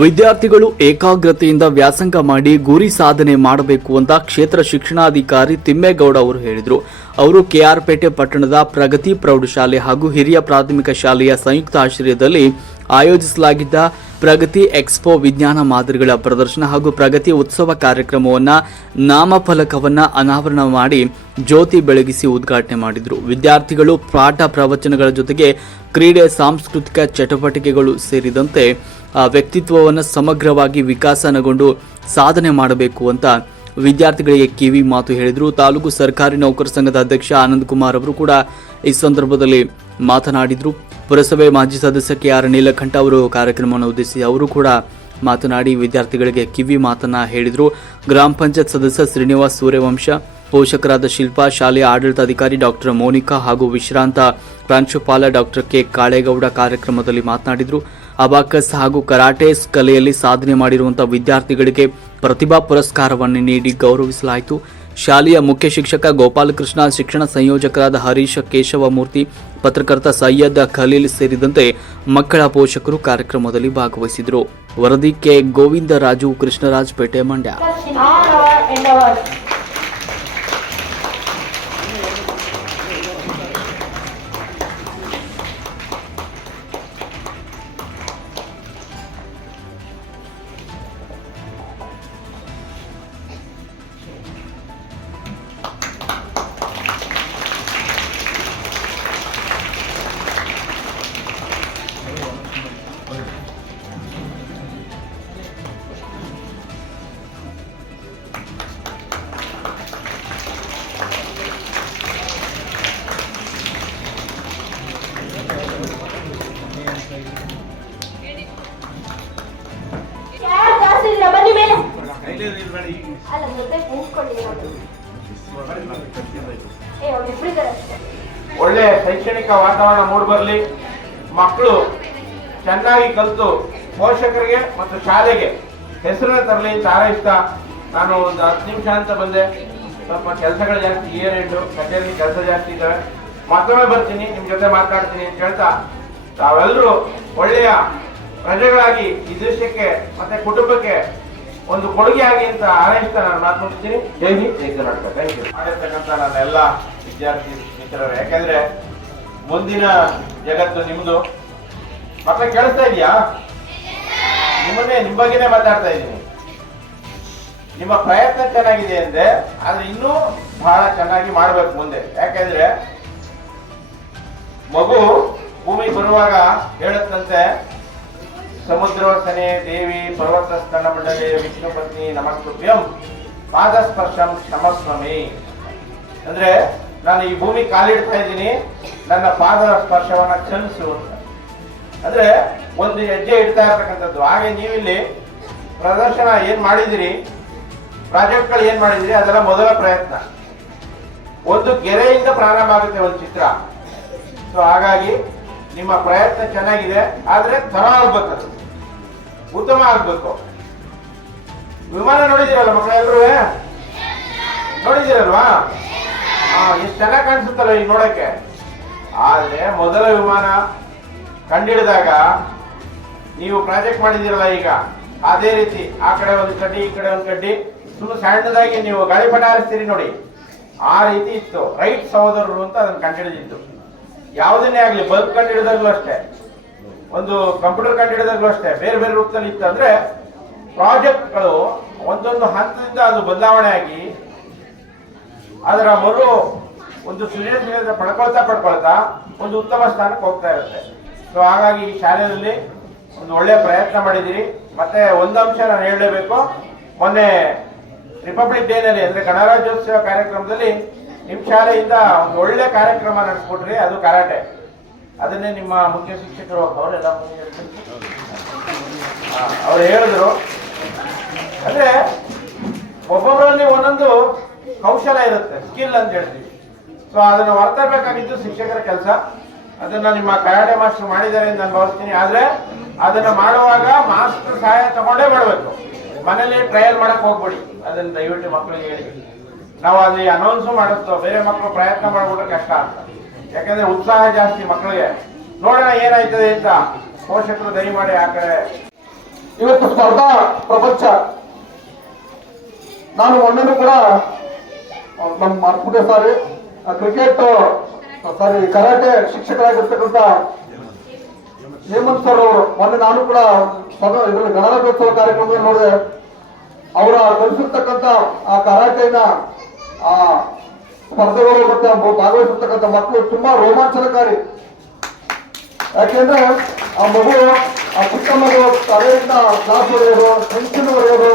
ವಿದ್ಯಾರ್ಥಿಗಳು ಏಕಾಗ್ರತೆಯಿಂದ ವ್ಯಾಸಂಗ ಮಾಡಿ ಗುರಿ ಸಾಧನೆ ಮಾಡಬೇಕು ಅಂತ ಕ್ಷೇತ್ರ ಶಿಕ್ಷಣಾಧಿಕಾರಿ ತಿಮ್ಮೇಗೌಡ ಅವರು ಹೇಳಿದರು. ಅವರು ಕೆಆರ್ಪೇಟೆ ಪಟ್ಟಣದ ಪ್ರಗತಿ ಪ್ರೌಢಶಾಲೆ ಹಾಗೂ ಹಿರಿಯ ಪ್ರಾಥಮಿಕ ಶಾಲೆಯ ಸಂಯುಕ್ತ ಆಶ್ರಯದಲ್ಲಿ ಆಯೋಜಿಸಲಾಗಿದ್ದ ಪ್ರಗತಿ ಎಕ್ಸ್ಪೋ ವಿಜ್ಞಾನ ಮಾದರಿಗಳ ಪ್ರದರ್ಶನ ಹಾಗೂ ಪ್ರಗತಿ ಉತ್ಸವ ಕಾರ್ಯಕ್ರಮವನ್ನು ನಾಮಫಲಕವನ್ನು ಅನಾವರಣ ಮಾಡಿ ಜ್ಯೋತಿ ಬೆಳಗಿಸಿ ಉದ್ಘಾಟನೆ ಮಾಡಿದರು. ವಿದ್ಯಾರ್ಥಿಗಳು ಪಾಠ ಪ್ರವಚನಗಳ ಜೊತೆಗೆ ಕ್ರೀಡೆ, ಸಾಂಸ್ಕೃತಿಕ ಚಟುವಟಿಕೆಗಳು ಸೇರಿದಂತೆ ವ್ಯಕ್ತಿತ್ವವನ್ನು ಸಮಗ್ರವಾಗಿ ವಿಕಾಸನಗೊಂಡು ಸಾಧನೆ ಮಾಡಬೇಕು ಅಂತ ವಿದ್ಯಾರ್ಥಿಗಳಿಗೆ ಕಿವಿ ಮಾತು ಹೇಳಿದರು. ತಾಲೂಕು ಸರ್ಕಾರಿ ನೌಕರ ಸಂಘದ ಅಧ್ಯಕ್ಷ ಆನಂದ್ ಕುಮಾರ್ ಅವರು ಕೂಡ ಈ ಸಂದರ್ಭದಲ್ಲಿ ಮಾತನಾಡಿದರು. ಪುರಸಭೆ ಮಾಜಿ ಸದಸ್ಯ ಕೆಆರ್ ನೀಲಕಂಠ ಅವರು ಕಾರ್ಯಕ್ರಮವನ್ನು ಉದ್ದೇಶಿಸಿ ಅವರು ಕೂಡ ಮಾತನಾಡಿ ವಿದ್ಯಾರ್ಥಿಗಳಿಗೆ ಕಿವಿ ಮಾತನ್ನ ಹೇಳಿದರು. ಗ್ರಾಮ ಪಂಚಾಯತ್ ಸದಸ್ಯ ಶ್ರೀನಿವಾಸ್ ಸೂರ್ಯವಂಶ, ಪೋಷಕರಾದ ಶಿಲ್ಪಾ, ಶಾಲೆಯ ಆಡಳಿತಾಧಿಕಾರಿ ಡಾಕ್ಟರ್ ಮೋನಿಕಾ ಹಾಗೂ ವಿಶ್ರಾಂತ ಪ್ರಾಂಶುಪಾಲ ಡಾಕ್ಟರ್ ಕೆ ಕಾಳೇಗೌಡ ಕಾರ್ಯಕ್ರಮದಲ್ಲಿ ಮಾತನಾಡಿದರು. ಅಬಾಕಸ್ ಹಾಗೂ ಕರಾಟೆ ಕಲೆಯಲ್ಲಿ ಸಾಧನೆ ಮಾಡಿರುವಂತಹ ವಿದ್ಯಾರ್ಥಿಗಳಿಗೆ ಪ್ರತಿಭಾ ಪುರಸ್ಕಾರವನ್ನು ನೀಡಿ ಗೌರವಿಸಲಾಯಿತು. ಶಾಲೆಯ ಮುಖ್ಯ ಶಿಕ್ಷಕ ಗೋಪಾಲಕೃಷ್ಣ, ಶಿಕ್ಷಣ ಸಂಯೋಜಕರಾದ ಹರೀಶ್ ಕೇಶವಮೂರ್ತಿ, ಪತ್ರಕರ್ತ ಸೈಯದ್ ಖಲೀಲ್ ಸೇರಿದಂತೆ ಮಕ್ಕಳ ಪೋಷಕರು ಕಾರ್ಯಕ್ರಮದಲ್ಲಿ ಭಾಗವಹಿಸಿದರು. ವರದಿ ಕೆ ಗೋವಿಂದರಾಜು, ಕೃಷ್ಣರಾಜಪೇಟೆ, ಮಂಡ್ಯ. ಒಳ್ಳೆ ಶೈಕ್ಷಣಿಕ ವಾತಾವರಣ ಮೂಡಿಬರಲಿ, ಮಕ್ಕಳು ಚೆನ್ನಾಗಿ ಕಲಿತು ಪೋಷಕರಿಗೆ ಮತ್ತು ಶಾಲೆಗೆ ಹೆಸರನ್ನ ತರಲಿ ಅಂತ ಹಾರೈಸ್ತಾ ನಾನು ಒಂದು 10 ನಿಮಿಷ ಅಂತ ಬಂದೆ. ಸ್ವಲ್ಪ ಕೆಲಸಗಳು ಜಾಸ್ತಿ, ಏನೆಂಡು ಕಚೇರಿ ಕೆಲಸ ಜಾಸ್ತಿ ಇದ್ದಾವೆ. ಮತ್ತೊಮ್ಮೆ ಬರ್ತೀನಿ, ನಿಮ್ಮ ಜೊತೆ ಮಾತಾಡ್ತೀನಿ ಅಂತ ಹೇಳ್ತಾ ತಾವೆಲ್ಲರೂ ಒಳ್ಳೆಯ ಪ್ರಜೆಗಳಾಗಿ ಈ ದೇಶಕ್ಕೆ ಮತ್ತೆ ಕುಟುಂಬಕ್ಕೆ ಒಂದು ಕೊಡುಗೆ ಆಗಿ ಅಂತ ಹಾರೈಸ್ತಾ ನಾನು ಮಾತನಾಡ್ತೀನಿ. ಜೈ ಹಿಂದ್, ಜೈ ಕರ್ನಾಟಕ. Thank you. ಮಾಡಿರ್ತಕ್ಕಂಥ ನನ್ನ ಎಲ್ಲ ವಿದ್ಯಾರ್ಥಿ ಮಿತ್ರರು, ಯಾಕಂದ್ರೆ ಮುಂದಿನ ಜಗತ್ತು ನಿಮ್ದು. ಮಕ್ಕಳ ಕೇಳಿಸ್ತಾ ಇದೆಯಾ? ನಿಮ್ಮ ಬಗ್ಗೆನೇ ಮಾತಾಡ್ತಾ ಇದ್ದೀನಿ. ನಿಮ್ಮ ಪ್ರಯತ್ನ ಚೆನ್ನಾಗಿದೆ ಅಂದ್ರೆ ಆದ್ರೆ ಇನ್ನೂ ಬಹಳ ಚೆನ್ನಾಗಿ ಮಾಡ್ಬೇಕು ಮುಂದೆ. ಯಾಕಂದ್ರೆ ಮಗು ಭೂಮಿಗೆ ಬರುವಾಗ ಹೇಳತ್ತಂತೆ, ಸಮುದ್ರವಸನೆ ದೇವಿ ಪರ್ವತ ಸ್ತನ ಮಂಡಲೆ ವಿಷ್ಣು ಪತ್ನಿ ನಮಸ್ತುಭ್ಯಂ ಪಾದಸ್ಪರ್ಶಂ ಕ್ಷಮಸ್ವಮಿ. ಅಂದ್ರೆ ನಾನು ಈ ಭೂಮಿ ಕಾಲಿಡ್ತಾ ಇದ್ದೀನಿ, ನನ್ನ ಪಾದ ಸ್ಪರ್ಶವನ್ನ ಕ್ಷಮಿಸು ಅಂತ. ಅಂದ್ರೆ ಒಂದು ಹೆಜ್ಜೆ ಇಡ್ತಾ ಇರ್ತಕ್ಕಂಥದ್ದು. ಹಾಗೆ ನೀವಿಲ್ಲಿ ಪ್ರದರ್ಶನ ಏನ್ ಮಾಡಿದಿರಿ, ಪ್ರಾಜೆಕ್ಟ್ಗಳು ಏನ್ ಮಾಡಿದಿರಿ, ಅದೆಲ್ಲ ಮೊದಲ ಪ್ರಯತ್ನ. ಒಂದು ಗೆರೆಯಿಂದ ಪ್ರಾರಂಭ ಆಗುತ್ತೆ ಒಂದು ಚಿತ್ರ. ಸೊ ಹಾಗಾಗಿ ನಿಮ್ಮ ಪ್ರಯತ್ನ ಚೆನ್ನಾಗಿದೆ, ಆದ್ರೆ ತರ ಆಗ್ಬೇಕು, ಅದು ಉತ್ತಮ ಆಗ್ಬೇಕು. ವಿಮಾನ ನೋಡಿದಿರಲ್ಲ ಮಕ್ಕಳೆಲ್ಲರೂ? ನೋಡಿದಿರಲ್ವಾ? ಎಷ್ಟು ಚೆನ್ನಾಗಿ ಕಾಣಿಸುತ್ತಲ್ಲ ಈಗ ನೋಡಕ್ಕೆ. ಆದ್ರೆ ಮೊದಲ ವಿಮಾನ ಕಂಡಿಡಿದಾಗ ನೀವು ಪ್ರಾಜೆಕ್ಟ್ ಮಾಡಿದಿರಲ್ಲ, ಈಗ ಅದೇ ರೀತಿ ಆ ಕಡೆ ಒಂದು ಕಡ್ಡಿ ಈ ಕಡೆ ಒಂದು ಕಡ್ಡಿ ಸುಮ್ಮನೆ ಸಣ್ಣದಾಗಿ ನೀವು ಗಾಳಿಪಟ ಹಾರಿಸ್ತೀರಿ ನೋಡಿ, ಆ ರೀತಿ ಇತ್ತು. ರೈಟ್ ಸಹೋದರರು ಅಂತ ಅದನ್ನ ಕಂಡುಹಿಡಿದಿತ್ತು. ಯಾವುದನ್ನೇ ಆಗ್ಲಿ, ಬಲ್ಬ್ ಕಂಡುಹಿಡಿದಾಗ್ಲೂ ಅಷ್ಟೇ, ಒಂದು ಕಂಪ್ಯೂಟರ್ ಕಂಡುಹಿಡಿದಾಗ್ಲೂ ಅಷ್ಟೇ, ಬೇರೆ ಬೇರೆ ರೂಪದಲ್ಲಿ ಇತ್ತು. ಅಂದ್ರೆ ಪ್ರಾಜೆಕ್ಟ್ಗಳು ಒಂದೊಂದು ಹಂತದಿಂದ ಅದು ಬದಲಾವಣೆ ಆಗಿ ಅದರ ಒಂದು ಸೃಜನಶೀಲತೆ ಪಡ್ಕೊಳ್ತಾ ಒಂದು ಉತ್ತಮ ಸ್ಥಾನಕ್ಕೆ ಹೋಗ್ತಾ ಇರುತ್ತೆ. ಸೊ ಹಾಗಾಗಿ ಈ ಶಾಲೆಯಲ್ಲಿ ಒಂದು ಒಳ್ಳೆ ಪ್ರಯತ್ನ ಮಾಡಿದಿರಿ. ಮತ್ತೆ ಒಂದು ಅಂಶ ನಾನು ಹೇಳಲೇಬೇಕು, ಮೊನ್ನೆ ರಿಪಬ್ಲಿಕ್ ಡೇನಲ್ಲಿ ಅಂದ್ರೆ ಗಣರಾಜ್ಯೋತ್ಸವ ಕಾರ್ಯಕ್ರಮದಲ್ಲಿ ನಿಮ್ಮ ಶಾಲೆಯಿಂದ ಒಂದು ಒಳ್ಳೆ ಕಾರ್ಯಕ್ರಮ ನಡೆಸ್ಕೊಟ್ರಿ, ಅದು ಕರಾಟೆ. ಅದನ್ನೇ ನಿಮ್ಮ ಮುಖ್ಯ ಶಿಕ್ಷಕರು ಅವರೆಲ್ಲ ಅವ್ರು ಹೇಳಿದ್ರು. ಅಂದ್ರೆ ಒಬ್ಬೊಬ್ಬರಲ್ಲಿ ಒಂದೊಂದು ಕೌಶಲ ಇರುತ್ತೆ, ಸ್ಕಿಲ್ ಅಂತ ಹೇಳ್ತೀವಿ. ಸೊ ಅದನ್ನು ಹೊರತರಬೇಕಾಗಿದ್ದು ಶಿಕ್ಷಕರ ಕೆಲಸ. ಅದನ್ನ ನಿಮ್ಮ ಕರಾಟೆ ಮಾಸ್ಟರ್ ಮಾಡಿದ್ದಾರೆ ಅಂತ ನಾನು ಭಾವಿಸ್ತೀನಿ. ಆದ್ರೆ ಅದನ್ನ ಮಾಡುವಾಗ ಮಾಸ್ಟರ್ ಸಹಾಯ ತಗೊಂಡೇ ಮಾಡಬೇಕು, ಮನೇಲಿ ಟ್ರಯಲ್ ಮಾಡಕ್ ಹೋಗ್ಬೇಡಿ. ಅದನ್ನ ದಯವಿಟ್ಟು ಮಕ್ಕಳಿಗೆ ಹೇಳಿ. ನಾವು ಅಲ್ಲಿ ಅನೌನ್ಸ್ ಮಾಡುತ್ತೋ, ಬೇರೆ ಮಕ್ಕಳು ಪ್ರಯತ್ನ ಮಾಡ್ಬಿಟ್ರೆ ಕಷ್ಟ ಅಂತ. ಯಾಕಂದ್ರೆ ಉತ್ಸಾಹ ಜಾಸ್ತಿ ಮಕ್ಕಳಿಗೆ. ನೋಡೋಣ ಏನಾಯ್ತದೆ ಅಂತ ಪೋಷಕರು ದಯಮಾಡಿ ಆ ಕಡೆ ಇವತ್ತು ಸ್ಪರ್ಧಾ ಪ್ರಪಂಚ. ನಾನು ಮೊನ್ನೆನೂ ಕೂಡ ನಮ್ಮ ಮಾರ್ಪುಟೆ ಸಾರಿ ಕ್ರಿಕೆಟ್ ಸಾರಿ ಕರಾಟೆ ಶಿಕ್ಷಕರಾಗಿರ್ತಕ್ಕಂಥ ಹೇಮಂತ್ ಸರ್ ಅವರು ಮೊನ್ನೆ ನಾನು ಕೂಡ ಇದರಲ್ಲಿ ಗಣರಾಜ್ಯೋತ್ಸವ ಕಾರ್ಯಕ್ರಮದಲ್ಲಿ ನೋಡಿದೆ. ಅವರ ಕಲಿಸಿರ್ತಕ್ಕಂಥ ಆ ಕರಾಟೆನ ಆ ಸ್ಪರ್ಧೆಗಳು ಮತ್ತೆ ಭಾಗವಹಿಸಿರ್ತಕ್ಕಂಥ ಮಕ್ಕಳು ತುಂಬಾ ರೋಮಾಂಚನಕಾರಿ. ಯಾಕೆಂದ್ರೆ ಆ ಮಗು ಆ ಪುಟ್ಟ ಮಗು ತಲೆಯಿಂದ ಕ್ಲಾಸ್ ಹೊಡೆಯೋದು, ಹೆಂಚಿನ ಹೊಡೆಯೋದು,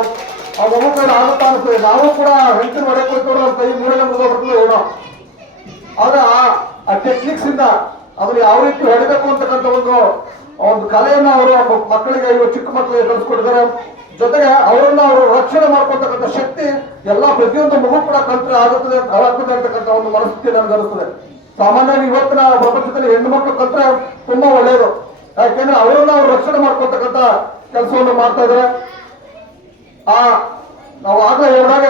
ಆ ಮಗು ಕೈ ಆಗುತ್ತಾ ಅನಿಸ್ತದೆ. ನಾವು ಕೂಡ ಹೆಂಚಿನ ಹೊಡೆಯೋದು ಕೈ ಮೂರನೇ ಮುಗಿದೋಗ್ಬಿಟ್ಟು ಏನೋ. ಆದ್ರೆ ಆ ಟೆಕ್ನಿಕ್ಸ್ ಇಂದ ಅದನ್ನ ಯಾವ ರೀತಿ ಹೊಡಿಬೇಕು ಅಂತಕ್ಕಂಥ ಒಂದು ಕಲೆಯನ್ನ ಅವರು ಮಕ್ಕಳಿಗೆ ಇವಾಗ ಚಿಕ್ಕ ಮಕ್ಕಳಿಗೆ ಕಲಿಸ್ಕೊಟ್ಟಿದ್ದಾರೆ. ಜೊತೆಗೆ ಅವರನ್ನ ಅವರು ರಕ್ಷಣೆ ಮಾಡ್ಕೊಳ್ತಕ್ಕಂಥ ಶಕ್ತಿ ಎಲ್ಲ ಪ್ರತಿಯೊಂದು ಮಗು ಕೂಡ ಕಲ್ತ್ರೆ ಆಗುತ್ತದೆ ಅಂತಕ್ಕಂಥ ಒಂದು ಮನಸ್ಥಿತಿ ನನಗೆ ಅನಿಸ್ತದೆ. ಸಾಮಾನ್ಯವಾಗಿ ಇವತ್ತಿನ ಪ್ರಪಂಚದಲ್ಲಿ ಹೆಣ್ಣು ಮಕ್ಕಳು ಕಲ್ತ್ರೆ ತುಂಬಾ ಒಳ್ಳೆಯದು. ಯಾಕೆಂದ್ರೆ ಅವರನ್ನ ಅವ್ರು ರಕ್ಷಣೆ ಮಾಡ್ಕೊಳ್ತಕ್ಕಂಥ ಕೆಲಸವನ್ನು ಮಾಡ್ತಾ ಇದ್ದಾರೆ. ನಾವು ಆಗ್ಲೇ ಹೇಳಿದಾಗ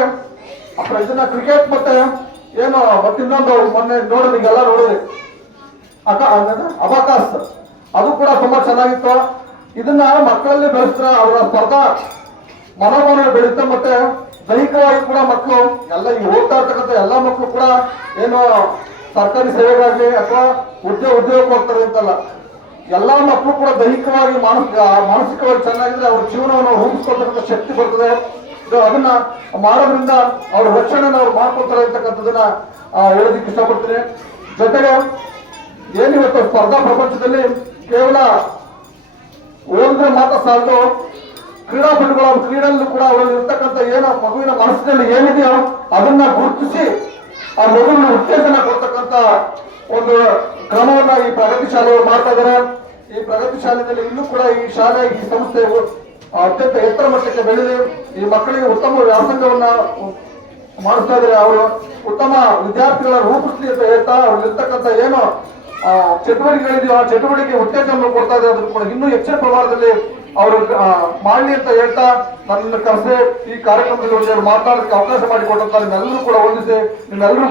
ಇದನ್ನ ಕ್ರಿಕೆಟ್ ಮತ್ತೆ ಏನು ಮತ್ತಿನ್ನೊಂದು ಮೊನ್ನೆ ನೋಡಿದ್ರಿ, ಈಗೆಲ್ಲ ನೋಡಿದ್ರಿ ಅಬಾಕಾಸ್, ಅದು ಕೂಡ ತುಂಬಾ ಚೆನ್ನಾಗಿತ್ತು. ಇದನ್ನ ಮಕ್ಕಳಲ್ಲಿ ಬೆಳೆಸಿದ್ರೆ ಅವರ ಸ್ಪರ್ಧಾ ಮನೋಭಾವನೆ ಬೆಳೀತಾ ಮತ್ತೆ ದೈಹಿಕವಾಗಿ ಕೂಡ ಮಕ್ಕಳು ಎಲ್ಲ ಈ ಓದ್ತಾ ಇರ್ತಕ್ಕಂಥ ಎಲ್ಲಾ ಮಕ್ಕಳು ಕೂಡ ಏನು ಸರ್ಕಾರಿ ಸೇವೆಗಾಗ್ಲಿ ಅಥವಾ ಉದ್ಯೋಗಕ್ಕೆ ಹೋಗ್ತಾರೆ ಅಂತಲ್ಲ, ಎಲ್ಲಾ ಮಕ್ಕಳು ಕೂಡ ದೈಹಿಕವಾಗಿ ಮಾನಸಿಕವಾಗಿ ಚೆನ್ನಾಗಿದ್ರೆ ಅವ್ರ ಜೀವನವನ್ನು ರೂಪಿಸ್ಕೊಳ್ತಕ್ಕಂಥ ಶಕ್ತಿ ಬರ್ತದೆ. ಅದನ್ನ ಮಾಡೋದ್ರಿಂದ ಅವ್ರ ರಕ್ಷಣೆನ ಅವ್ರು ಮಾಡ್ಕೊಳ್ತಾರೆ ಅಂತಕ್ಕಂಥದನ್ನ ಹೇಳೋದಕ್ಕೆ ಇಷ್ಟಪಡ್ತೀನಿ. ಜೊತೆಗೆ ಏನಿವತ್ತು ಸ್ಪರ್ಧಾ ಪ್ರಪಂಚದಲ್ಲಿ ಕೇವಲ ಓದಿದ್ರೆ ಮಾತ್ರ ಸಾಲದು, ಕ್ರೀಡಾಪಟುಗಳು ಅವ್ರ ಕ್ರೀಡೆಯಲ್ಲೂ ಕೂಡ ಅವರಲ್ಲಿ ಇರ್ತಕ್ಕಂಥ ಏನೋ ಮಗುವಿನ ಮನಸ್ಸಿನಲ್ಲಿ ಏನಿದೆಯೋ ಅದನ್ನ ಗುರುತಿಸಿ ಆ ಮಗುವಿನ ಉತ್ತೇಜನ ಕೊಡ್ತಕ್ಕಂಥ ಒಂದು ಕ್ರಮವನ್ನ ಈ ಪ್ರಗತಿ ಶಾಲೆಯವರು ಮಾಡ್ತಾ ಇದ್ದಾರೆ. ಈ ಪ್ರಗತಿ ಶಾಲೆಯಲ್ಲಿ ಇನ್ನೂ ಕೂಡ ಈ ಶಾಲೆ ಈ ಸಂಸ್ಥೆ ಅತ್ಯಂತ ಎತ್ತರ ಮಟ್ಟಕ್ಕೆ ಬೆಳೆದು ಈ ಮಕ್ಕಳಿಗೆ ಉತ್ತಮ ವ್ಯಾಸಂಗವನ್ನ ಮಾಡಿಸ್ತಾ ಇದ್ದಾರೆ. ಅವರು ಉತ್ತಮ ವಿದ್ಯಾರ್ಥಿಗಳ ರೂಪಿಸ್ಲಿ ಅಂತ ಹೇಳ್ತಾ ಅವ್ರಲ್ಲಿರ್ತಕ್ಕಂಥ ಏನೋ ಚಟುವಟಿಕೆಗಳಿದೆಯೋ ಆ ಚಟುವಟಿಕೆ ಉತ್ತೇಜನ ಕೊಡ್ತಾ ಇದ್ದಾರೆ. ಅದನ್ನು ಕೂಡ ಇನ್ನೂ ಹೆಚ್ಚಿನ ಪ್ರಮಾಣದಲ್ಲಿ ಅವರು ಮಾಡಲಿ ಅಂತ ಹೇಳ್ತಾ ನನ್ನ ಕರೆಸಿ ಈ ಕಾರ್ಯಕ್ರಮದಲ್ಲಿ ಮಾತನಾಡೋದಕ್ಕೆ ಅವಕಾಶ ಮಾಡಿಕೊಟ್ಟಂತ ನಿಮ್ಮೆಲ್ಲರೂ ಕೂಡ ವಂದಿಸಿ ನಿಮ್ಮೆಲ್ಲರೂ